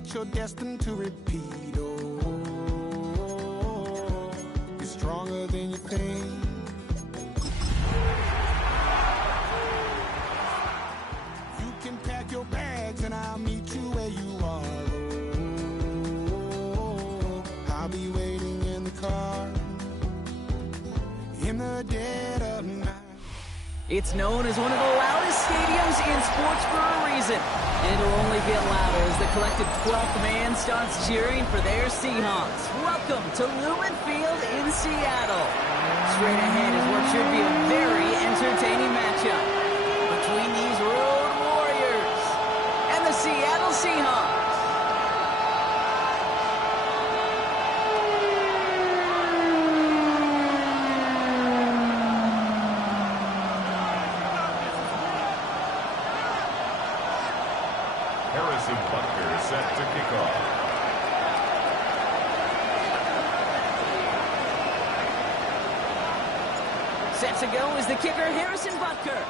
that you're destined to repeat. Oh, you're stronger than you think. You can pack your bags and I'll meet you where you are. Oh, I'll be waiting in the car in the dead of night. It's known as one of the loudest stadiums in sports for a reason. And it'll only get louder as the collective 12th man starts cheering for their Seahawks. Welcome to Lumen Field in Seattle. Straight ahead is what should be a very entertaining matchup between these road warriors and the Seattle Seahawks. Set to kick off. Set to go is the kicker, Harrison Butker.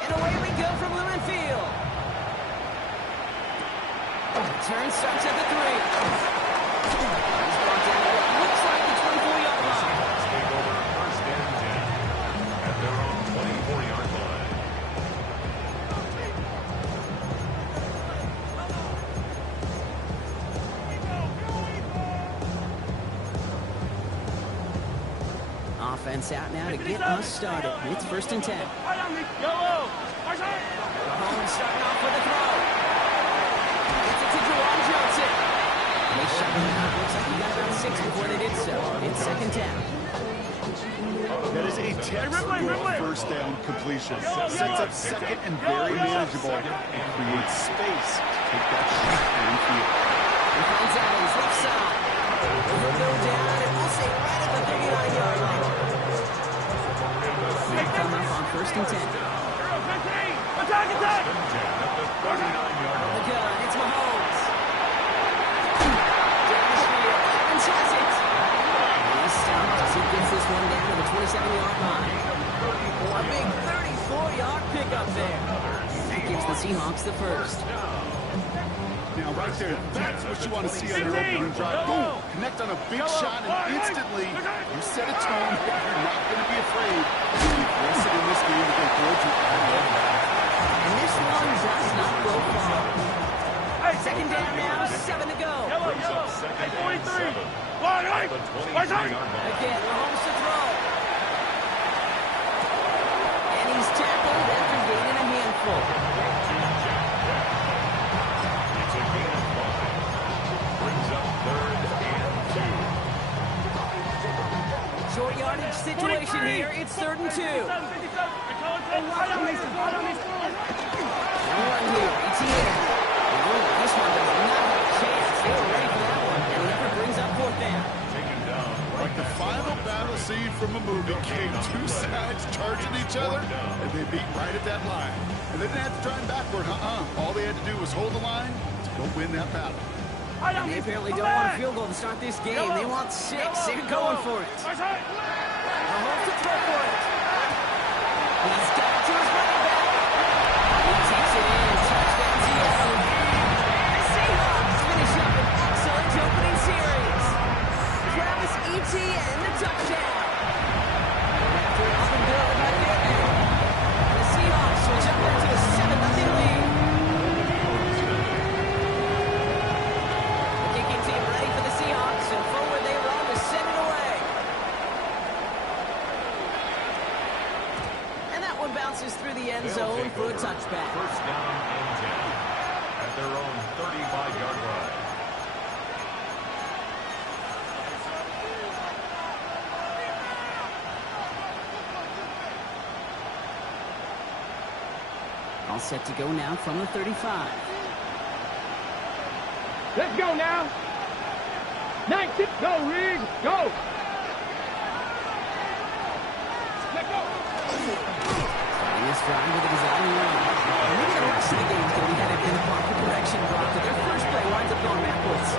And away we go from Lumen Field. Turn starts at the 3. He's brought down to what looks like the 24-yard line. Take over first and 10 at their own 24-yard line. Offense out now to get us started. It's first and 10. Mahomes starting off with a throw. Gets it to Gr1d1ron. They shut him out. Looks like he got about 6 before they did so. It's second down. That is a textbook first down completion. Sets up second and very manageable and creates space to take that shot downfield. He finds Adams left side. He'll go down and we'll say right at the 39-yard line. They come up on first and 10. Attack! On the gun, it's Mahomes. Down the field, Evans has it. He's stopped as he gets this one down to the 27-yard line. A big 34-yard pickup there. That gives the Seahawks the first. Now, right there, that's what you want to see on your opening drive. Boom! Connect on a big shot, and instantly, you set a tone that you're not going to be afraid to be aggressive in this game to go forward to and this one does not go far. Second down now, 7 to go. Second 43. Again, Mahomes to throw. And he's tackled after gaining a handful. Short yardage situation here. It's third and 2. One here. ETA. This one does not have a chance. They were ready for that one. And the effort brings up fourth down. Taken down. Like the final battle scene from a movie came two sides charging each other, and they beat right at that line. And they didn't have to drive backward. All they had to do was hold the line to go win that battle. And they apparently don't want a field goal to start this game. They want 6. They're going for it. Mahomes to throw for it. He's got it to his running back. He takes it in. Touchdown Seattle. The Seahawks finish up an excellent opening series. Travis Etienne, the touchdown. After it up and good about getting it. The Seahawks will jump into a 7-0 lead. The kicking team ready for the Seahawks, and forward they run to send it away. And that one bounces through the end zone for a touchback. First down and 10 at their own 35-yard line. All set to go now from the 35. Let's go now. 19, go, Rig, go. Let's go. Starting this drive with a design run. And maybe the rest of the game's going to be headed in the pocket correction block, but their first play winds up going backwards.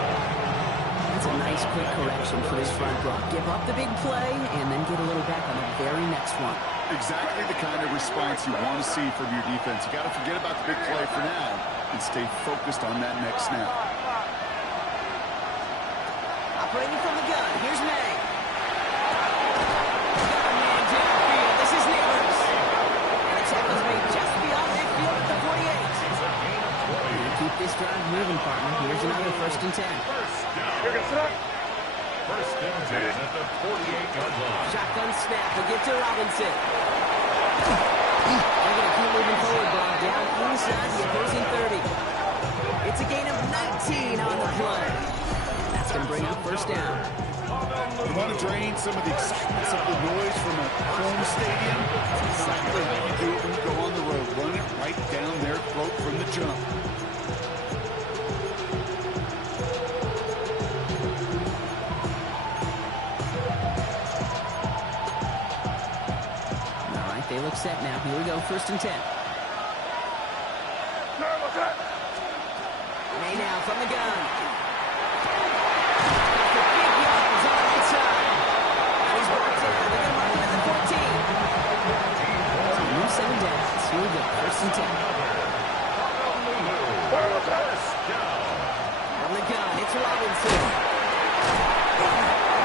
That's a nice quick correction for this front block. Give up the big play and then get a little back on the very next one. Exactly the kind of response you want to see from your defense. You got to forget about the big play for now and stay focused on that next snap. Operating from the gun, here's May. Got a man downfield, this is Neighbors. And the tackle's made just beyond midfield at the 48. Keep this drive moving, partner. Here's another 1st and 10. First and 10 at the 48-yard line. Shotgun snap, a give to Robinson. They're going to keep moving forward, Bob, down inside the opposing 30. It's a gain of 19 on the play. That's going to bring up 1st down. You want to drain some of the excitement, some of the noise from a home stadium? That's exactly how you do it when you go on the road. Run it right down their throat from the jump. They look set now. Here we go, 1st and 10. May now from the gun. Got the big yards on the inside. And he's brought down. They're going to mark him at the 14. Move 7 downs. Here we go, 1st and 10. From the gun, it's Robinson. They're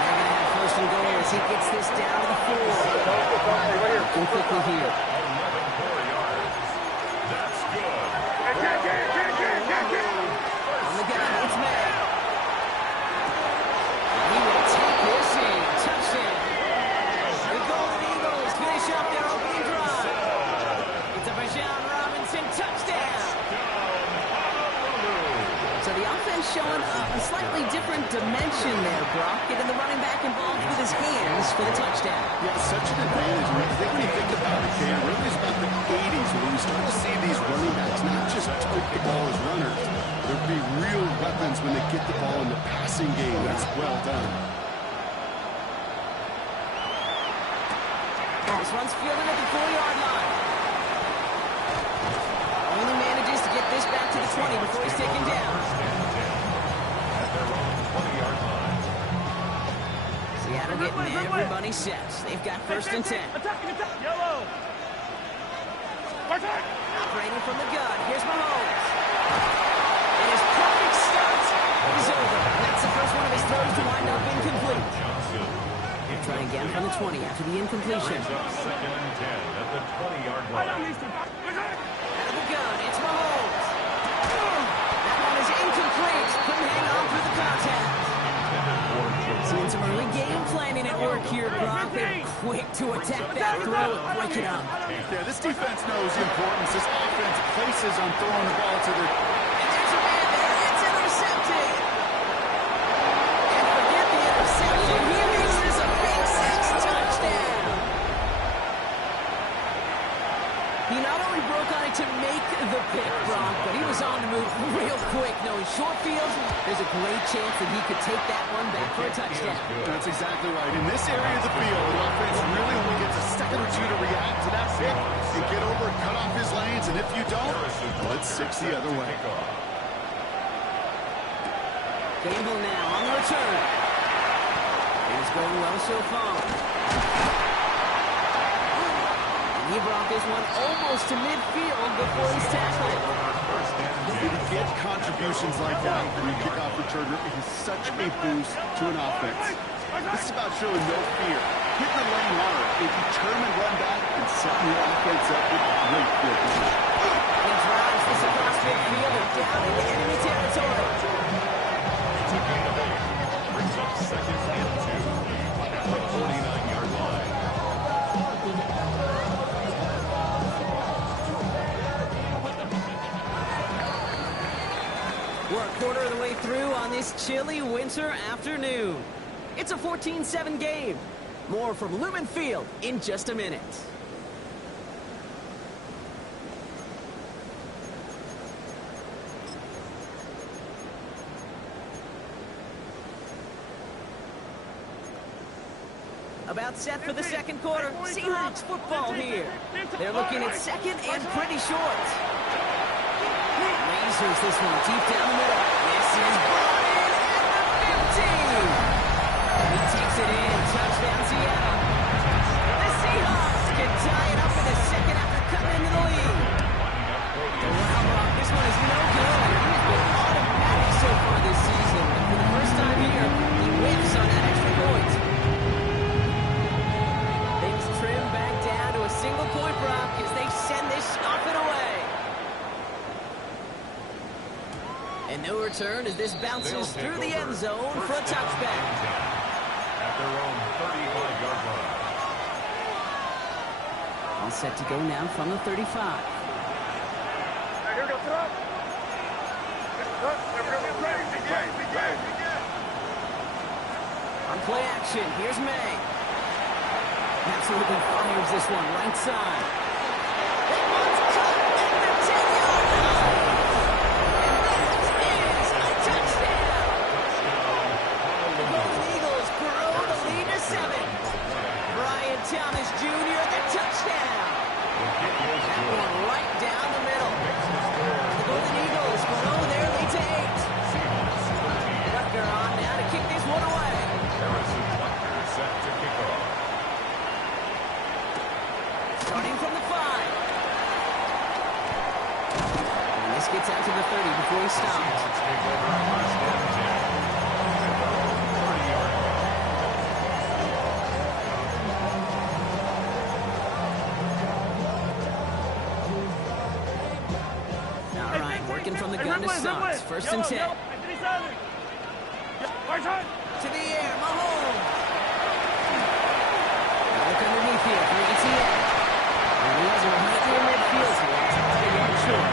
going to have 1st and goal as he gets this down to the 4. Looking quickly here. 11 yards. That's good. On the gun, it's May. He will take this in. Touchdown. The Golden Eagles finish up their opening drive. It's a Gr1d1ron Robinson touchdown. So the offense showing a slightly different dimension there, Brock. Getting the running back involved with his hands for the touchdown. Yeah, such an advantage. When you think about it, Dan, really it's about the 80s when you start to see these running backs not just tote the ball as runners. There'll be real weapons when they get the ball in the passing game. That's well done. This runs fielded at the 4-yard line. Only manages to get this back to the 20 before he's taken down. At their own 20-yard line. Seattle getting everybody set. They've got 1st and 10. Yellow. Operating from the gun. Here's Mahomes. And his perfect start is over. That's the first one of his throws to wind up incomplete. Try again from the 20 after the incompletion. Brings up 2nd and 10 at the 20-yard line. Out of the gun, it's Mahomes. That one is incomplete. Couldn't hang on through the contact. Seeing some early game planning at work here, Brock. They're quick to attack that throw and break it up. Yeah, this defense knows the importance this offense places on throwing the ball to their... And there's a man there. It's intercepted. And forget the interception. He makes this a big 6 touchdown. He not only broke on it to make the pick, Brock, but he was on the move real quick. Knowing short fields, there's a great chance that he could take that one back for a touchdown. That's exactly right. In this area of the field, the offense really only gets a second or two to react to that pick and get over and cut off his lanes. And if you don't, well, it's 6 the other way. Gamble now on the return. It's going well so far. He brought this one almost to midfield before he's tackled. When you get contributions like that from your kickoff returner, it is such a boost to an offense. This is about showing no fear, hitting the lane hard, a determined run back, and setting your offense up with great field position. He drives this across midfield and down into enemy territory. It's a gain of 8. Brings up 2nd and 2 at the 49-yard line. We're a quarter of the way through on this chilly winter afternoon. It's a 14-7 game. More from Lumen Field in just a minute. About set for the second quarter. Seahawks football here. They're looking at 2nd and pretty short. Lasers this one deep down the middle. This is brought in at the 15. He takes it in. Touchdown Seattle. The Seahawks can tie it up in the second after cutting into the lead. Wow, Brock, this one is no good. He's been automatic so far this season. For the first time here, he wins return as this bounces through the end zone for a touchback. At their own 35-yard line. All set to go now from the 35. On play action, here's May. Absolutely fires this one right side. That one's cut at the 10-yard line. And that is a touchdown. The Golden Eagles grow the lead to 7. Brian Thomas Jr. the touchdown. That one right down the middle. The Golden Eagles grow their lead to 8. Gr1d1ron now to kick this one away. Harrison Butker set to kick off. Starting from the 5. And this gets out to the 30 before he stops. Seahawks take over first and 10. At their own 30-yard line. All right, working from the gun to Suggs. First and 10. To the air, Mahomes. Now look underneath here for ETN. And he has a right near midfield, so that's about a yard short.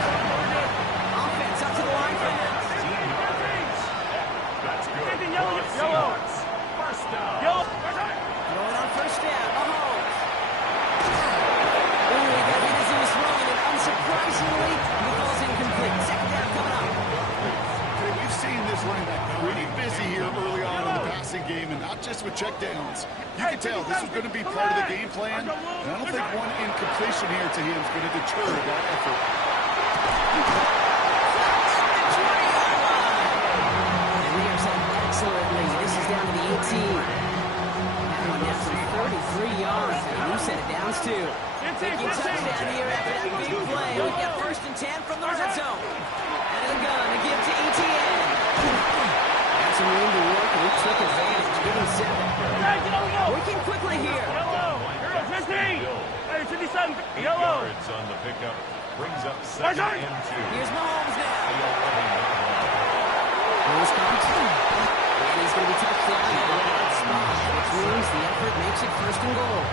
Offense up to the line fast. That's good. Seahawks. First down. Throwing on first down, Mahomes. Ooh, he got hit as he was throwing it. Unsurprisingly, the ball's incomplete. Second down coming up. Okay, we've seen this running back pretty busy here early on in the passing game, and not just with checkdowns. You can tell this is going to be part of the game plan, and I don't think one incompletion here to him is going to deter that effort. And we are set excellently. This is down to the 18. That one down to 33 yards, and who set it down to? Taking touchdown here after that big play. We get first and 10 from the red zone. And in the gun to give to ETN. Had some room to work, and he took advantage. Give him 7. Working quickly here. 8 yards on the pickup. Brings up second and 2. Here's Mahomes The now. 11-yard line. Here's comes. And he's going to be touched down at the right spot, which means the effort makes it first and goal.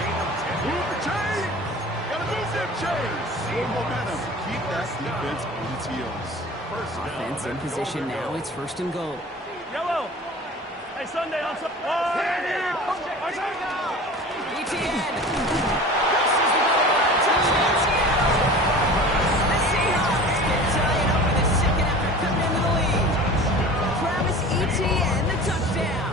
Gain of 10 Move the yards. chain! Gotta move them chains! Little momentum. Keep that defense on its heels. First down. Offense in position now. It's first and goal. Yellow. Hey, Sunday on Sunday. ETN. Crosses the goal line. Touchdown, Seattle. The Seahawks can tie it up for the second after coming into the lead. Travis ETN, the touchdown.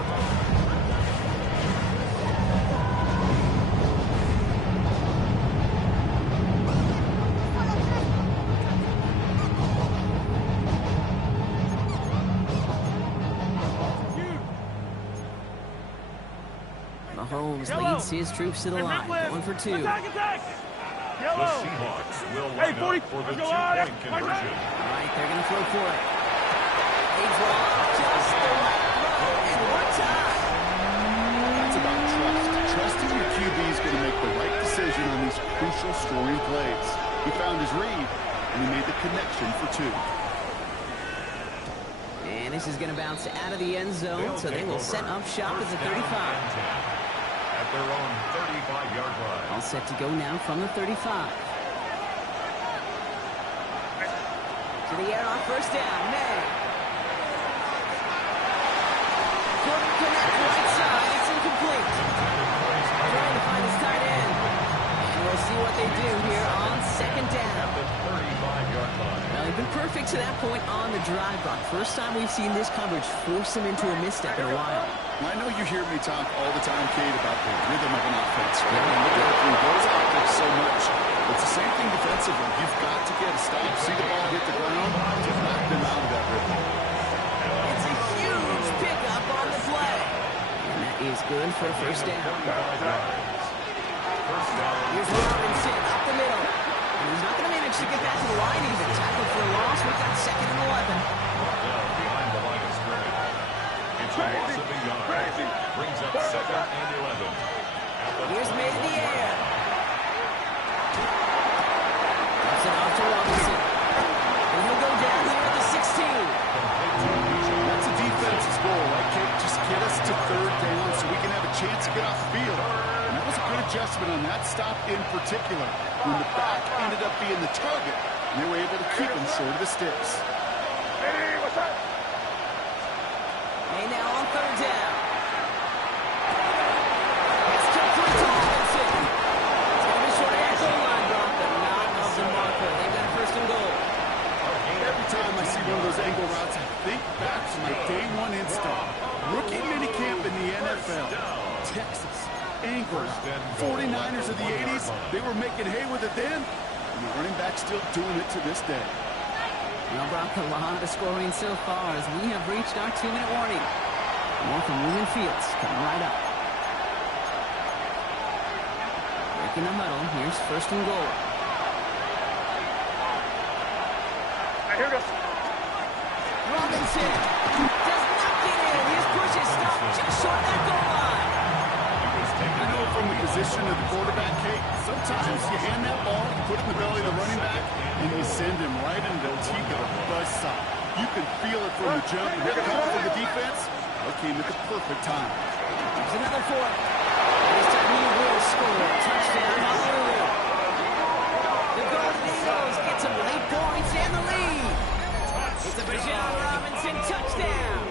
Mahomes leads his troops to the line, going for 2. The Seahawks will line up for the two-point conversion. All right, they're going to throw for it. They draw just the right throw, and one time. That's about trust. Trusting your QB is going to make the right decision on these crucial scoring plays. He found his read, and he made the connection for 2. And this is going to bounce out of the end zone, so they will set up shop at the 35. At their own 35-yard line. All set to go now from the 35. To the air on first down, May. Couldn't connect right side, it's incomplete. Trying to find his tight end. And we'll see what they do here on second down. At the 35-yard line. Well, they've been perfect to that point on the drive, Brock. First time we've seen this coverage force him into a misstep in a while. I know you hear me talk all the time, Kate, about the rhythm of an offense, right? And look at through those optics so much. It's the same thing defensively. You've got to get a stop, see the ball hit the ground, to knock them out of that rhythm. It's a huge pickup on the play. And that is good for a first down. First down. Here's Robinson up the middle. And he's not going to manage to get back to the line even. Tackle for a loss. We've got second and 11. Down behind the line of scrimmage. It's a loss of a yard. Brings up second and 11. Here's made in the air. Drops it off to Robinson. And he'll go down here at the 16. adjustment on that stop in particular, when the back ended up being the target, and they were able to keep him short of the sticks. Hey, now on third down. It's kicked to Robinson. It's going to be short of that goal line drop, but not off the marker. They've got a first and goal. Every time I see one of those angle routes, I think back to my day one install. Rookie minicamp in the NFL. Texas, angle, 49ers of the 80s, they were making hay with it then, and the running back's still doing it to this day. Well, Brock, a lot of scoring so far as we have reached our 2-minute warning. More from William Fields coming right up. Breaking the huddle, here's first and goal. Here goes. Robinson does not get in. His push is stopped just short of that goal line. I know from the position of the quarterback, Kate, sometimes you hand that ball, put it in the belly of the running back, and you send him right into the teeth of a buzzsaw. You can feel it from the jump. And that call from the defense, that came at the perfect time. There's another for it. This time he will score. Touchdown, Honolulu. The Gr1d1ron gets some late points and the lead. It's a Bijan Robinson touchdown.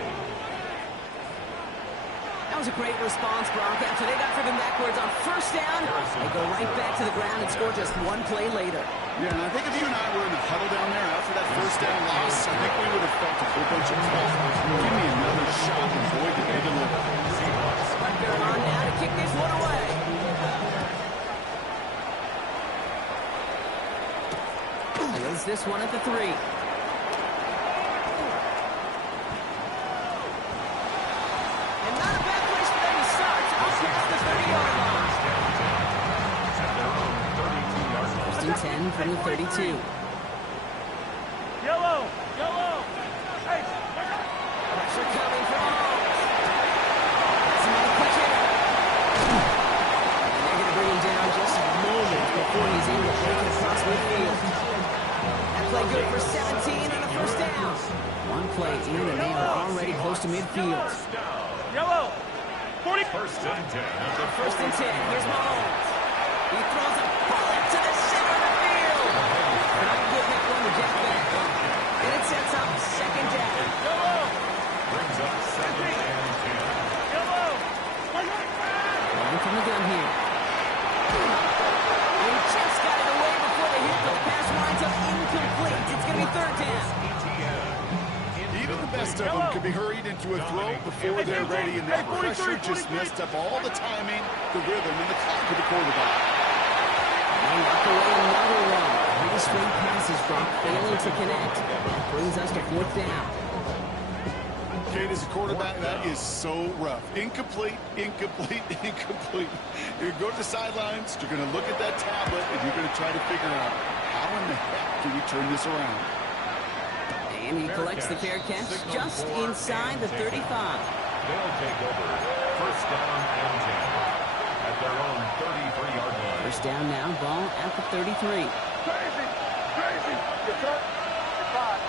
That was a great response, Brock. After they got driven backwards on first down, they go right back to the ground and score just one play later. Yeah, and I think if you and I were in the huddle down there after that first down loss, I think we would have felt a whole bunch of calls. Give me another shot, and boy, did they deliver. Gr1d1ron now to kick this one away. Wins this one at the 3. And 10 from the 32. Yellow. Hey. Pressure coming from Holmes. That's another quick hitter. And they're going to bring him down just a moment before he's able to break it across midfield. That play good for 17 and a first down. One play in and they are already close to midfield. Yellow. 40. First and 10. First and 10. Here's Mahomes. He throws a bullet to the center of the field. Not good that one to Jack back. And it sets up second down. Brings up second and 10. Line from the gun here. He just got it away before the hit, but the pass winds up incomplete. It's going to be third down. Even the best of them could be hurried into a throw before they're ready, and that pressure just messed up all the timing, the rhythm, and the clock of the quarterback. They knock away another one. 3 straight passes, Brock, failing to connect. That brings us to fourth down. Kate, as a quarterback, that is so rough. Incomplete. You're going to go to the sidelines, you're going to look at that tablet, and you're going to try to figure out how in the heck do we turn this around. And he collects the fair catch just inside the 35. They'll take over. First down and 10 at their own 33-yard line. First down now, ball at the 33. Crazy. Get up. 5.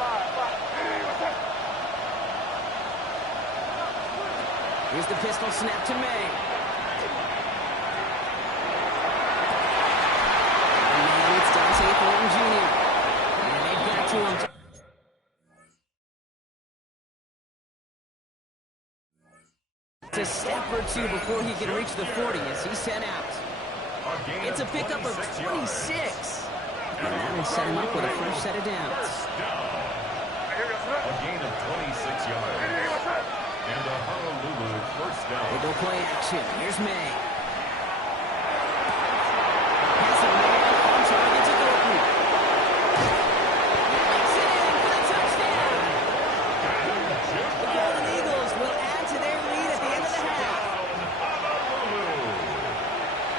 Here's the pistol snap to May. And it's Dante Thornton Jr. And they've got to him. A step or two before he can reach the 40 as he's sent out. It's a pickup of 26. And that'll set him up with a fresh set of downs. A gain of 26 yards. And a Honolulu first down. They go play action. Here's May. Pass it man on target to Thornton. Makes it in for the touchdown. The Gr1d1ron will add to their lead at the end of the half.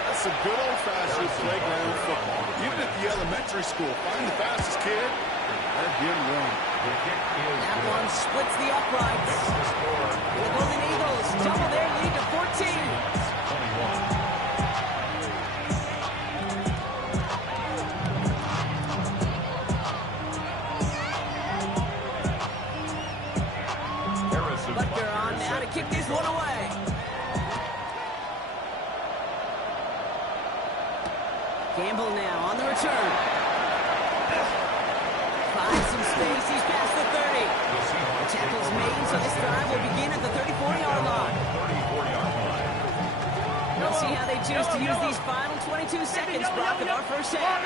That's some good old-fashioned playground football. Even at the elementary school, find the fastest kid, let him run. That one splits the uprights. And the Gr1d1ron double their lead to 14. But they're on now to kick this one away. Gamble now on the return. Finds some space. He's past the 30. The tackle's made, so this drive will begin at the 34-yard line. 34-yard line. We'll see how they choose to use these final 22 seconds, Brock, of our first half.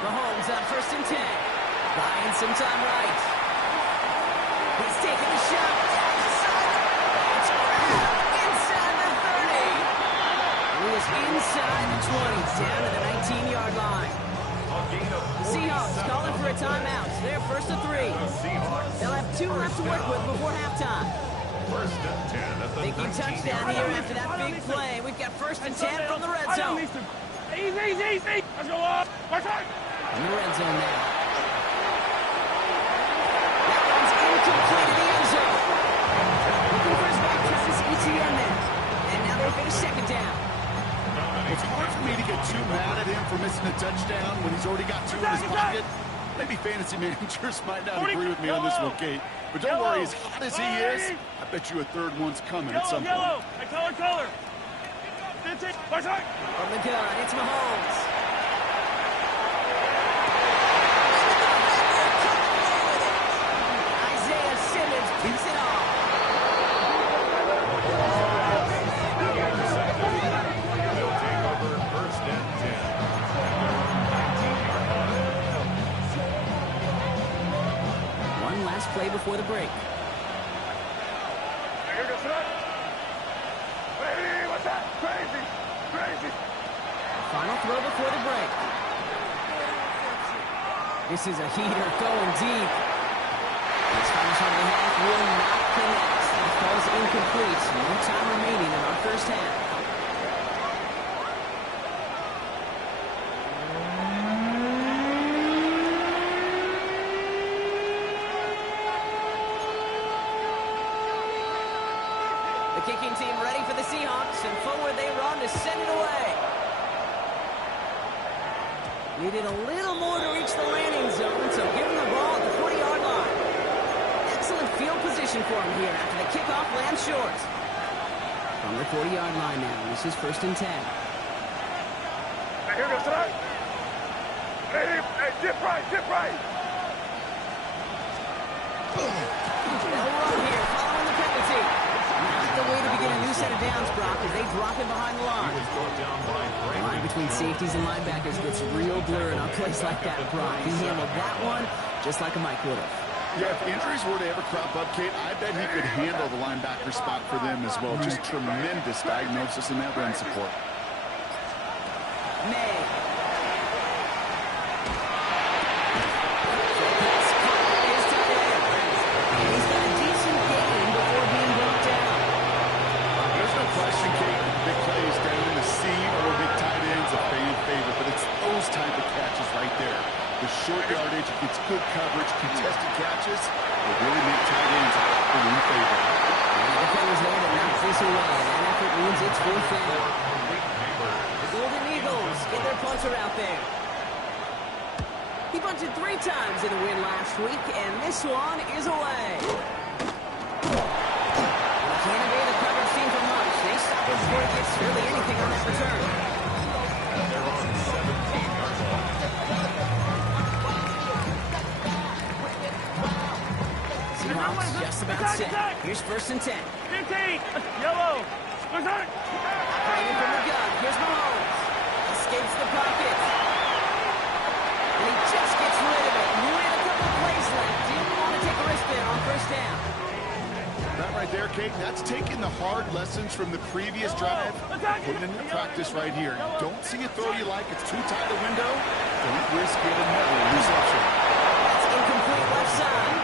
Mahomes on 1st and 10. Buying some time right. He's taking a shot. It's grabbed inside the 30. He was inside the 20, down to the 19-yard line. The Seahawks calling for a timeout. They're 1st and 3. They'll have 2 left to work with before halftime. 1st and 10 at the Thinking touchdown here after that big play. We've got 1st and 10 from the red zone. Easy. Let's go up. In the red zone now. That one's incomplete in the end zone. Looking for his back Travis ETN there. And now they've got a 2nd down. It's hard for me to get too mad at him for missing a touchdown when he's already got 2 in his pocket. Maybe fantasy managers might not agree with me on this one, Kate. But don't worry, as hot as he is, I bet you a 3rd one's coming at some point. Color. From the gun, it's Mahomes. Isaiah Simmons keeps it off. They'll take over 1st and 10. One last play before the break. Final throw before the break. This is a heater going deep. This final shot of the half will not connect. The ball's incomplete. No time remaining in our first half. The kicking team ready for the Seahawks, and forward they run to send it away. Needed a little more to reach the landing zone, so give him the ball at the 40-yard line. Excellent field position for him here after the kickoff lands short. From the 40-yard line now, this is 1st and 10. Here goes tonight. Hey, dip right. They'll run here, following the penalty. Not the way to begin a new set of downs, Brock, as they drop it behind the line. He was brought down by The line between safeties and linebackers gets real blurred on plays like that, Brock. He handled that one just like a Mike would have. Yeah, if injuries were to ever crop up, Kate, I bet he could handle the linebacker spot for them as well. Just tremendous diagnosis in that run support. May. He's got a decent game before being brought down. There's no question, Kate, big plays down in the seam or big tight ends a fan favorite, but it's those type of catches right there. The short yardage, it's good coverage, contested catches, will really make tight ends in favor. And the defenders there to knock this away. That effort means it's 4th down. The Golden Eagles get their punter out there. He punted 3 times in the win last week, and this one is away. Can't evade the coverage team from Munch. They stop it before it gets really anything on that return. They're on 17-yard line. Seahawks just about set. Here's 1st and 10. 15. Yellow. Operating from the gun. Here's Mahomes. Escapes the pocket. And he just gets rid of it. He had a couple plays left. Didn't want to take a risk there on 1st down. That right there, Kate, that's taking the hard lessons from the previous drive, putting into practice right here. You don't see a throw you like, it's too tight a window, don't risk it and never lose option. That's incomplete left side.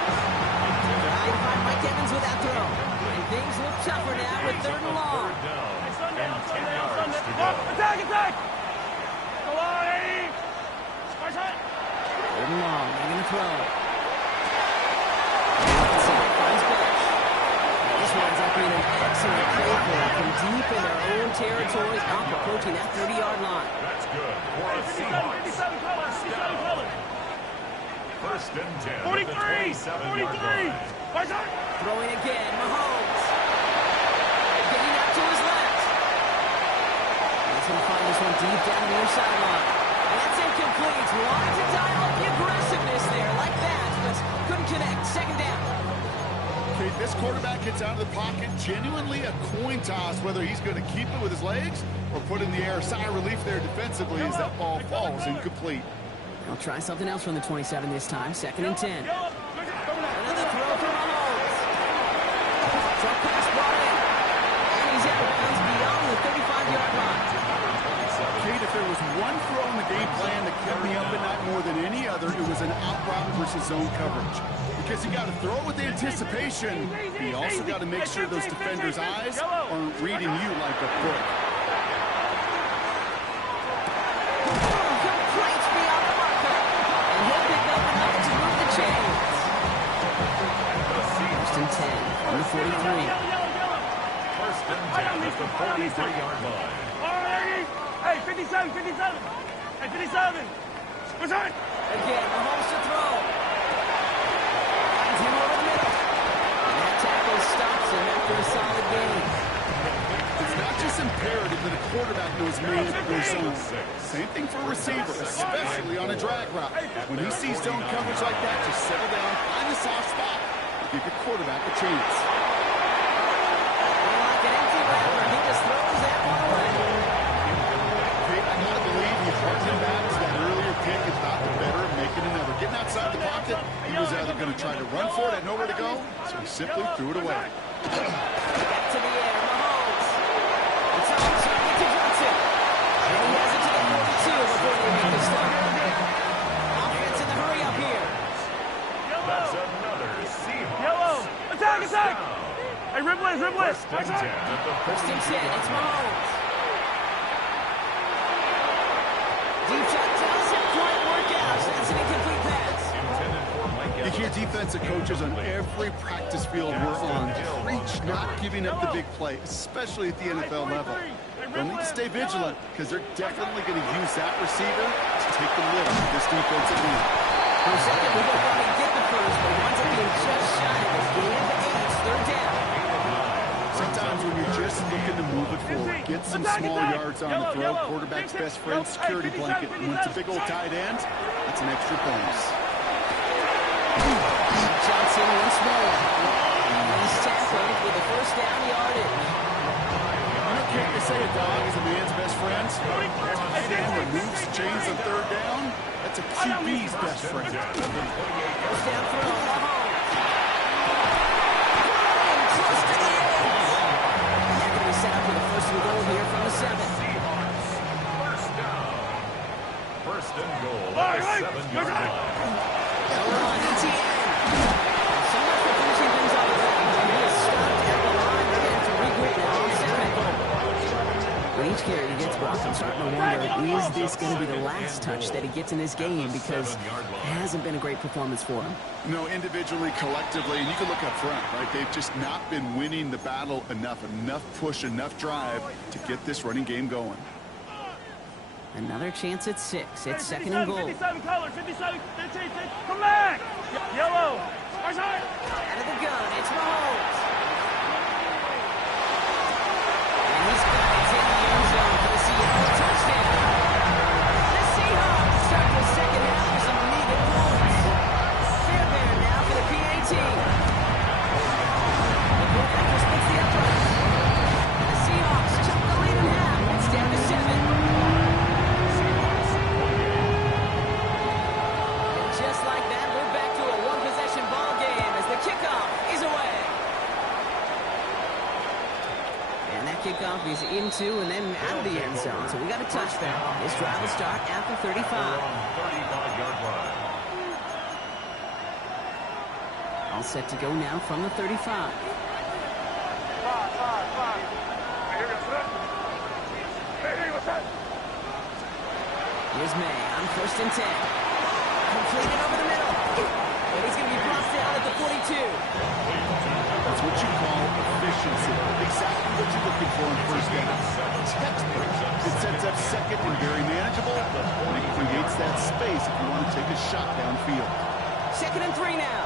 Trying to find Mike Evans with that throw. And things look tougher now with 3rd and long. 3rd down and 10 yards to go. Attack! Go on, Eddie! 3rd and long, they're going to throw. Outside finds Bush. This winds up being an excellent play for them from deep in their own territory, up approaching that 30-yard line. That's good for a Seahawks. 1st and 10. 43! 43! Throwing again, Mahomes. Getting out to his left. deep down the near sideline. And that's incomplete. Wanted to dial up the aggressiveness there like that, but couldn't connect. Second down. Okay, this quarterback gets out of the pocket. Genuinely a coin toss whether he's going to keep it with his legs or put in the air. Sigh of relief there defensively as that ball falls incomplete. I'll try something else from the 27 this time. Second and 10. Another throw for Mahomes. Short pass brought in. And he's out of bounds beyond the 35-yard line. Kate, if there was one throw in the game plan that kept me up at night more than any other, it was an out route versus zone coverage. Because you got to throw it with anticipation, but you also got to make sure those defenders' eyes aren't reading you like a book. Complete beyond the marker. And he'll pick up enough to move the chains. First and 10 on the 43. First and 10 at the 43-yard line. Hey, 57, 57. Hey, 57. What's that? Again, Mahomes to throw. Finds him over the middle. And that tackle stops him after a solid gain. It's not just imperative that a quarterback knows man or zone. Same thing for a receiver, especially on a drag route. When he sees zone coverage like that, just settle down, find the soft spot, and give your quarterback a chance. And like an empty wrapper, he just throws that one away. I gotta believe he harkened back to that earlier pick and thought the better of making another. Getting outside the pocket, he was either going to try to run for it, had nowhere to go, so he simply threw it away. Back to the air, Mahomes. It's on target to Johnson. And he has it to the 42 before they make the start. Offense in the hurry up here. That's another Seahawks. Yellow. Attack, attack. Hey, Ripley, Ripley. First and 10 at the First and 10, 42-yard it's line. Mahomes. Deep shot doesn't quite work out. That's an incomplete pass. Intended for Mike You hear Evans. defensive coaches on every practice field we're on preach not giving up the big play, especially at the NFL level. They'll need to stay vigilant because they're definitely going to use that receiver to take the lift of this defensive lead. For a second, we don't want to get the first, but once up being just shy of it, gain of 8, third down. Sometimes when you're just looking to move it forward, get some small yards on the throw, quarterback's best friend, security blanket. And when it's a big old tight end, that's an extra bonus. Johnson once more. He's tackled with the first down yardage. You know, Kate, they say a dog is a man's best friend. Tight end that moves chains on third down, that's a QB's best friend. First down throw, Mahomes. Close to the edge. And they're going to be set up with a first and goal here from the 7. Seahawks. First down. First and goal at the 7-yard line. Gr1d1ron, ETN. So much for finishing things off the ground. And he is stopped at the line again to regroup now on 7. When each carry he gets blocked, I'm starting to wonder, is this going to be the last touch that he gets in this game? Because it hasn't been a great performance for him. No, individually, collectively, and you can look up front, right? They've just not been winning the battle enough push, enough drive to get this running game going. Another chance at 6. It's second and goal. 57 color, 57, come back. Yellow. Out of the gun, it's Mahomes. And he's got it in the end zone for the Seahawks touchdown. The Seahawks start the second half with some needed points. They're there now for the PAT. The quarterback splits the upright. The Seahawks chop the lead in half. It's down to 7. Just like that, we're back to a one-possession ball game as the kickoff is away. And that kickoff is into and then out of the end zone. So we got a touchdown. This drive will start at the 35. 35-yard line. All set to go now from the 35. Here's May on first and 10. Completed over the middle. And he's going to be brought down at the 42. That's what you call efficiency. Exactly what you're looking for in first down. Textbook. It sets up second and very manageable, and it creates that space if you want to take a shot downfield. Second and 3 now.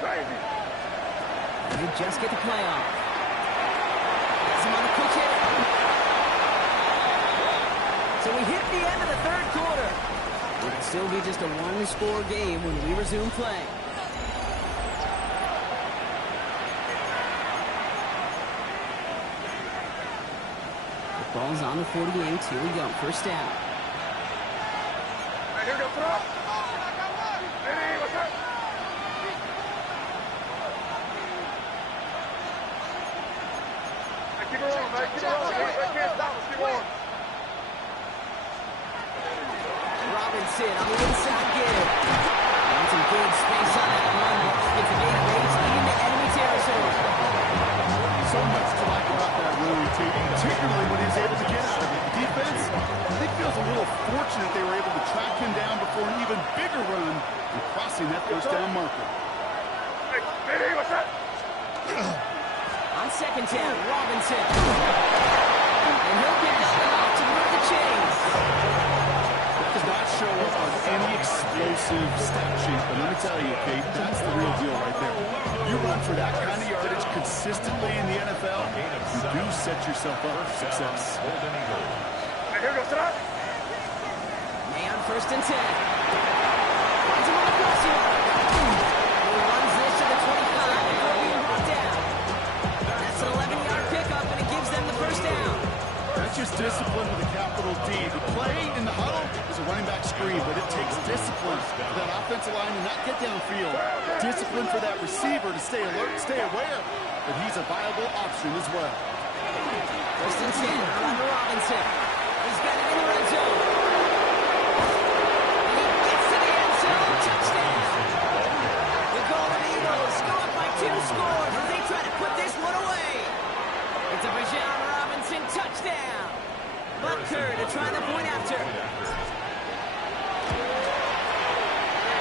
Crazy. They just get the play off. him on the quick hitter. So we hit the end of the third quarter. It'll still be just a one-score game when we resume play. The ball's on the 48. Here we go. First down. Here we go, throw. Hey, what's up? Keep it rolling, man. Keep it rolling. They can't stop us. Keep on. Robinson on the inside give. And some good space on that run. Gets a gain of 8 into enemy territory. So much to like about that run, particularly when he's able to get out of it. The defense, I think, feels a little fortunate they were able to track him down before an even bigger run and crossing that first down marker. Hey, what's up? On second down, Robinson. And he'll pick up enough to move the chains. Does not show up on any explosive stat sheet, but let me tell you, Kate, that's the real deal right there. You run for that kind of yardage consistently in the NFL, you do set yourself up for success. Hey, here we go, stop. May on first and 10. Finds him on the crossing line. He runs this to the 25 before being brought down. That's an 11-yard pickup, and it gives them the first down. That's just discipline with a capital D. The play in the huddle is a running back screen, but it takes discipline for that offensive line to not get downfield. Discipline for that receiver to stay alert, stay aware that he's a viable option as well. First and 10, run to Robinson. He's got it in the red zone. And he gets to the end zone. Touchdown. The Golden Eagles go up by 2 scores as they try to put this one away. It's a Bijan Robinson touchdown. Butker to try the point after.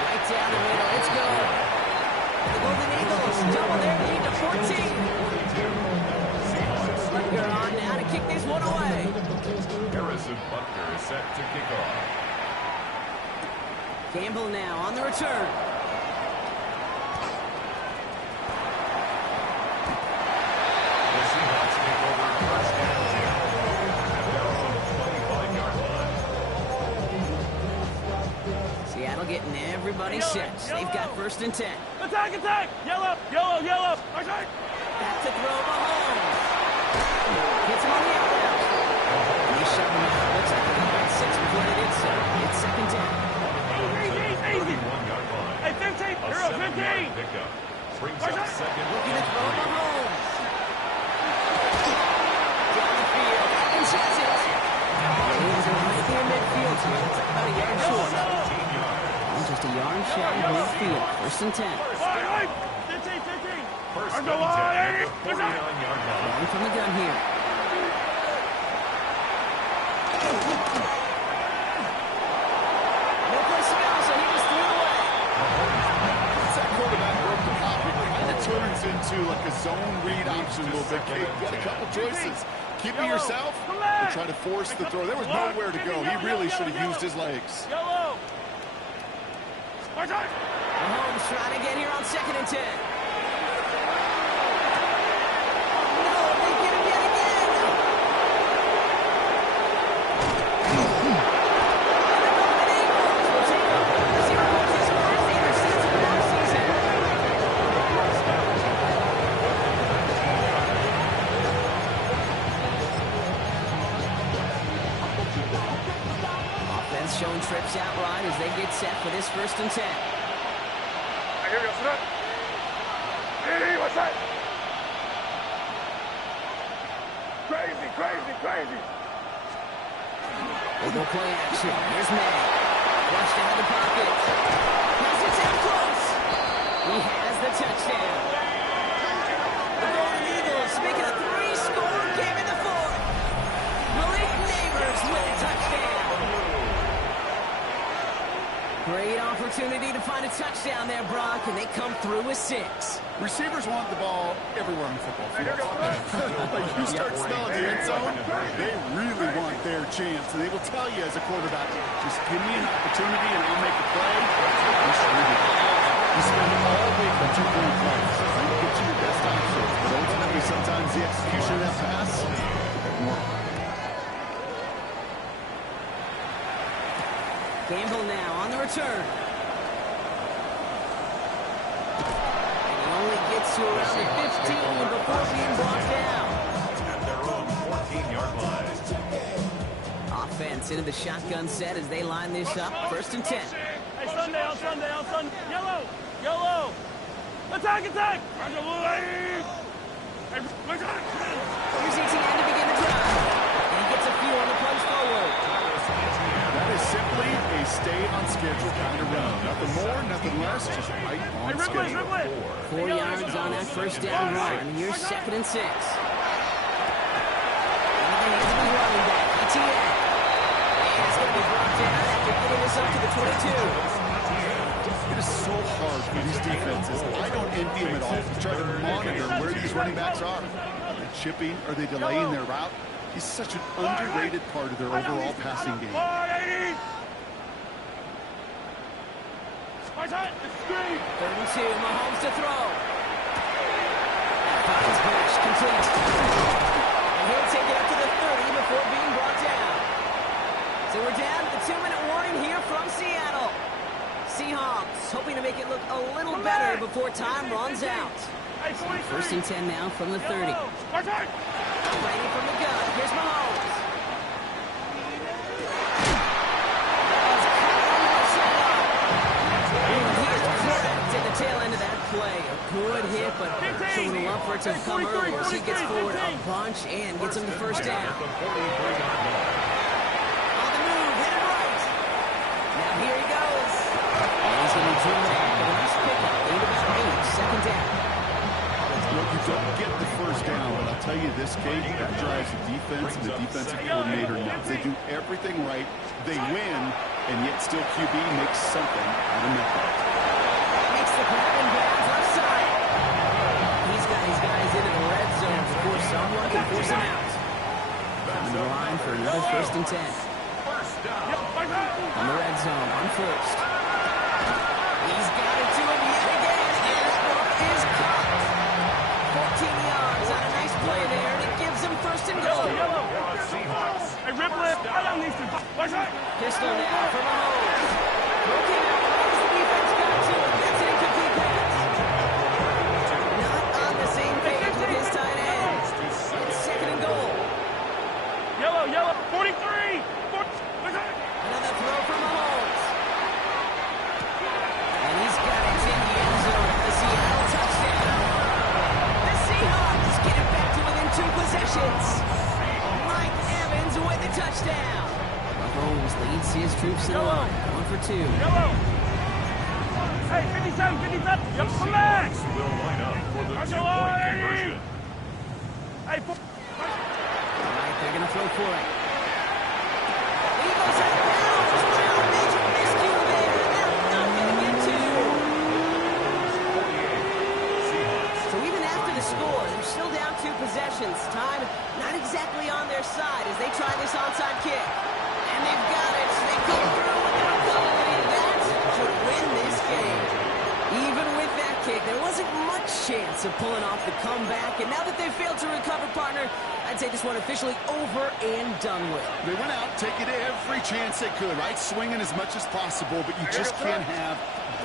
Right down the middle. Let's go. The Golden Eagles double their lead to 14. Butker on now to kick this one away. Harrison Butker is set to kick off. Campbell now on the return. The Seahawks take over first and 10. They're on the 25-yard line. Seattle getting everybody set. They've got first and 10. Attack, attack. Yellow, yellow, yellow. Attack. Back to throw Mahomes. Hits him on the outlet. They shut him out. Looks like they got 6 before they did so. It's second down. Easy. 31-yard line. Hey, 15. A You're up, 7-yard 15. pickup. Brings up second Looking to and throw 3. Mahomes. Down the field. Evans has it. He's right there midfield. It's about a yard short. 17 yards. And just a yard shy of midfield. First and 10. Hey, 15. First and Go 10 on, at Eddie. the 49-yard line. Going from the gun here. No place to go, so he just threw it away. Once that quarterback broke the pocket, it kind of turns into like a zone read option a little bit. Kate, you got a couple choices. Keep it yourself or try to force the throw. There was nowhere to go. He really should have used his legs. Yellow. Mahomes trying to get here on second and 10. No, they get him yet again. The Golden Eagles will take over. Receiver was his first interception of the season. Offense showing trips out right as they get set for this first and 10. Here we go, sit up. Hey, what's that? Crazy. Double play action. Here's May. Flushed out of the pocket. Has it down close. He has the touchdown. The Golden Eagles making a 3-score game in the fourth. Malik Neighbors with a touchdown. Great opportunity to find a touchdown there, Brock, and they come through with 6. Receivers want the ball everywhere on the football field. Like you start smelling the end zone, they really want their chance. And they will tell you as a quarterback, just give me an opportunity and I'll make a play. You spend all week on two-point plays, trying to get you your best options, but ultimately sometimes the execution of that pass doesn't work. Gamble now on the return. And he only gets to around the 15 before being brought down. At their own 14-yard line. Offense into the shotgun set as they line this up. 1st and 10. Hey, Sunday, on Sunday, on Sunday. Yellow, yellow. Attack, attack. Here's ETN to begin the drive. And he gets a few on the punch forward. That is simply a stay-on-schedule kind of run. Nothing more, nothing less, just right on schedule. 4 yards on that 1st down run. Here's 2nd and 6. Into the hands of his running back, ETN. And it's going to be brought down after getting this up to the 22. It is so hard for these defenses. I don't envy them at all to try to monitor where these running backs are. Are they chipping? Are they delaying their route? He's such an underrated part of their overall passing game. 3rd and 2, Mahomes to throw. Finds Bush, complete. And he'll take it up to the 30 before being brought down. So we're down to the 2-minute warning here from Seattle. Seahawks hoping to make it look a little better before time runs out. 1st and 10 now from the 30. Brady from the gun. Here's Mahomes. At the tail end of that play, a good hit, but someone would love for it to come early as he gets forward a bunch and gets him the 1st down. On the move, hit it right. Now here he goes. And he's going to be driven back with a nice pickup. Lead about 8, 2nd down. Look, you don't get the 1st down, but I'll tell you this, Kate, that drives the defense and the defensive coordinator nuts. They do everything right, they win, and yet still QB makes something out of nothing. Makes the grab and grabs left side. He's got his guys into the red zone before someone can force him out. On the line for another 1st and 10. On the red zone on 1st. He's got it to him yet again, and that one is caught. 14 yards on a nice play there, and it gives him 1st and goal. Pistol now for Mahomes. Looking out as the defense got to him. That's an incomplete pass. Not on the same page with his tight end. It's 2nd and goal. Yellow, 43. Another throw for Mahomes. And he's got it in the end zone for the Seattle touchdown. The Seahawks get it back to within 2 possessions. Mike Evans with a touchdown. Mahomes leads his troops in the line. 1 for 2. Hey, 57. Yep, come back. Will line up for the 2-point conversion. Hey, All right, they're going to throw for it. He goes out of bounds. Wow, major miscue there. They're not going to get to. So even after the score, they're still down 2 possessions. Time not exactly on their side as they try this onside kick. And they've got it. They go through with their ability. That should win this game. Even with that kick, there wasn't much chance of pulling off the comeback. And now that they've failed to recover, partner, I'd say this one officially over and done with. They went out taking every chance they could, right? Swinging as much as possible, but you just can't have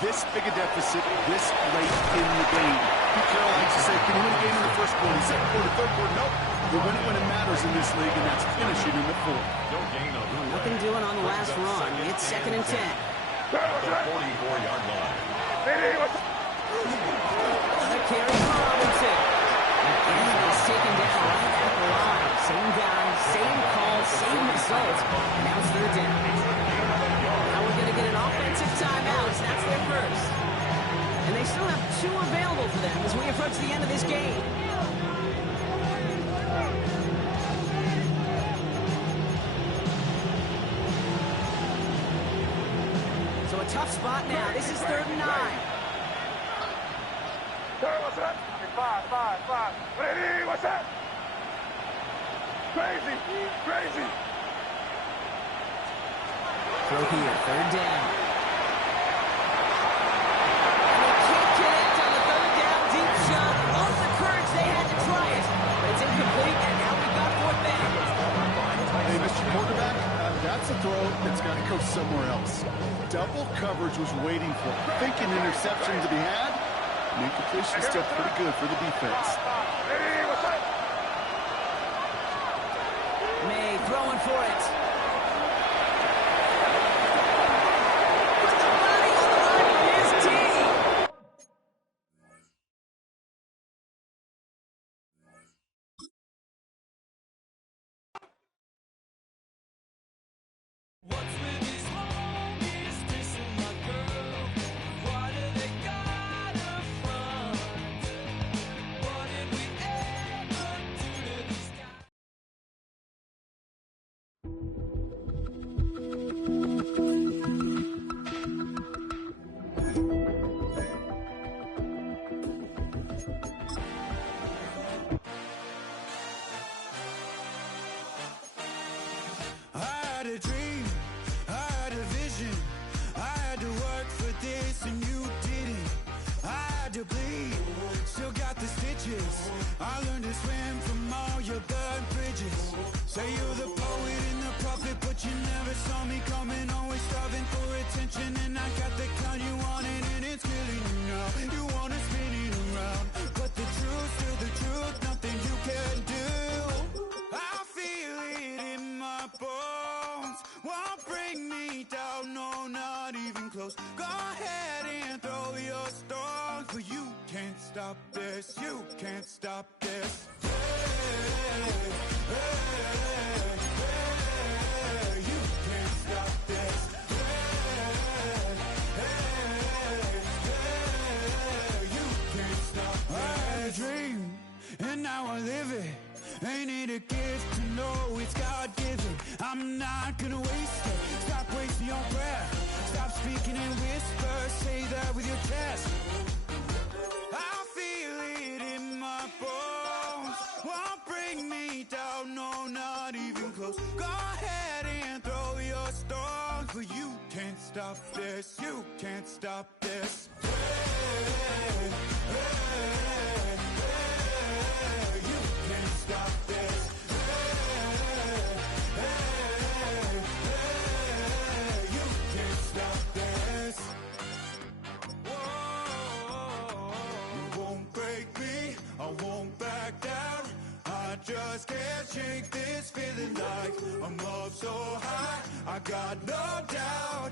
this big a deficit this late in the game. Pete Carroll likes to say, can you win a game in the 1st quarter, 2nd quarter, 3rd quarter? Nope. You win it when it matters in this league, and that's finishing in the 4th. Nothing doing on the last run. It's 2nd and 10. The 44-yard line. Another carry for Robinson. And he's taken down right at the line. Same guy, same call, same result. Now it's 3rd down. Now we're going to get an offensive timeout. That's their 1st. And they still have 2 available for them as we approach the end of this game. So a tough spot now. This is 3rd and 9. What's that? 5. Ready, what's that? Crazy. Throw here, 3rd down. And That's a throw that's got to go somewhere else. Double coverage was waiting for thinking interception to be had. And incompletion still pretty good for the defense. May throwing for it. I learned to swim from all your blood bridges. Say you're the poet and the prophet, but you never saw me coming. Always starving for attention, and I got the kind you wanted, and it's killing you now. You wanna spin it around, but the truth's still the truth. Nothing you can do. I feel it in my bones. Won't bring me down, no, not even close. Go ahead and throw your stones, but you can't stop this. You can't stop this. Hey, hey, hey, you can't stop this. Hey, hey, hey, you can't stop this. I had a dream, and now I live it. Ain't it a gift to know it's God-given? I'm not gonna waste it. Stop wasting your breath. Stop speaking in whispers. Say that with your chest. I feel it in my bones. Won't bring me down, no, not even close. Go ahead and throw your stones, but you can't stop this. You can't stop this. Hey, hey, hey, you can't stop this. Hey, hey, hey, you can't stop this. You won't break me, I won't back down. I just can't shake this feeling like I'm up so high. I got no doubt